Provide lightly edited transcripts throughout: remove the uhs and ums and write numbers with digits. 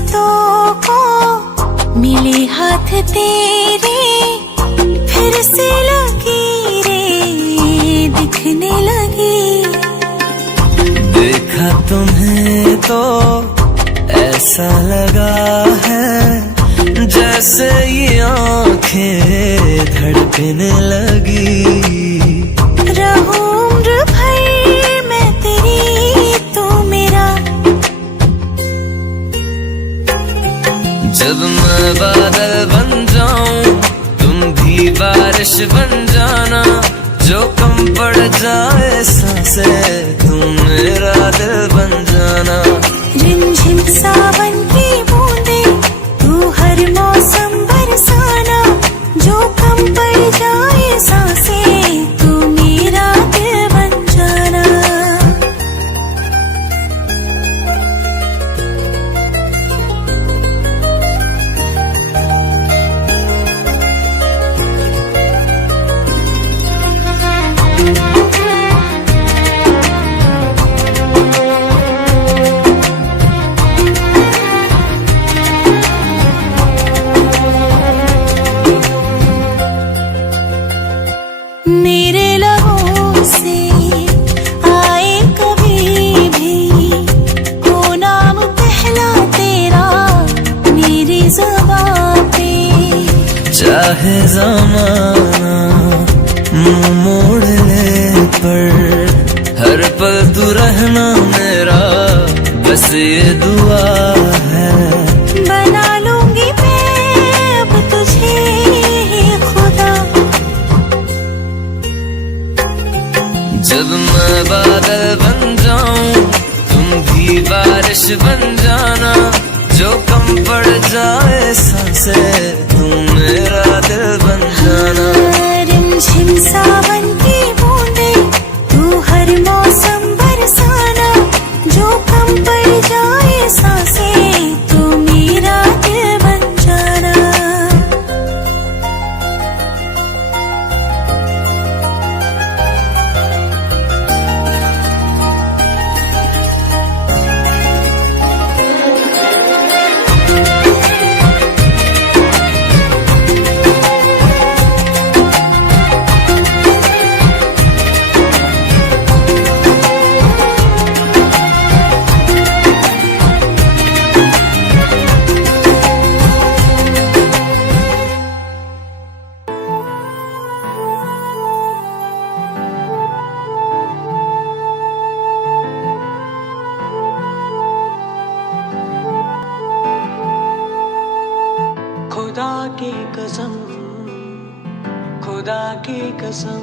रातों को मिले हाथ तेरे, फिर से लकीरें दिखने लगी। देखा तुम्हें तो ऐसा लगा है जैसे ये आंखें धड़कने लगी। रहूं उम्र भर मैं तेरी, तू मेरा। जब मैं बादल बन जाऊं तुम भी बारिश बन जाना, जो कम पड़ जाए सांसें तुम मेरा दिल बन जाना। रिमझिम सावन की बूंदे तू हर मौसम बरसाना, जो कम पड़ जाए सांसें तू मेरा दिल बन जाना। मेरे लबों से आए कभी भी हो नाम पहला तेरा मेरी ज़ुबां पे। चाहे ज़माना मुंह मोड़ ले पर हर पल तू रहना मेरा, बस ये दुआ है। बना लूंगी मैं अब तुझे खुदा। जब मैं बादल बन जाऊं तुम भी बारिश बन जाना, जो कम पड़ जाए सांसें तुम मेरा दिल बन जाना। रिमझिम सावन की बूंदे तू हर मौसम बरसाना, जो कम पड़ जाए सांसें तू मेरा दिल बन जाना। खुदा की कसम, खुदा की कसम,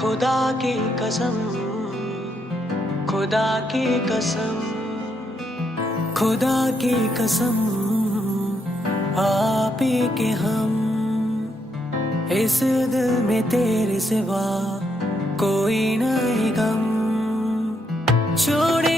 खुदा की कसम, खुदा की कसम, खुदा की कसम, आप ही के हम। इस दिल में तेरे सिवा कोई नहीं गम। छोड़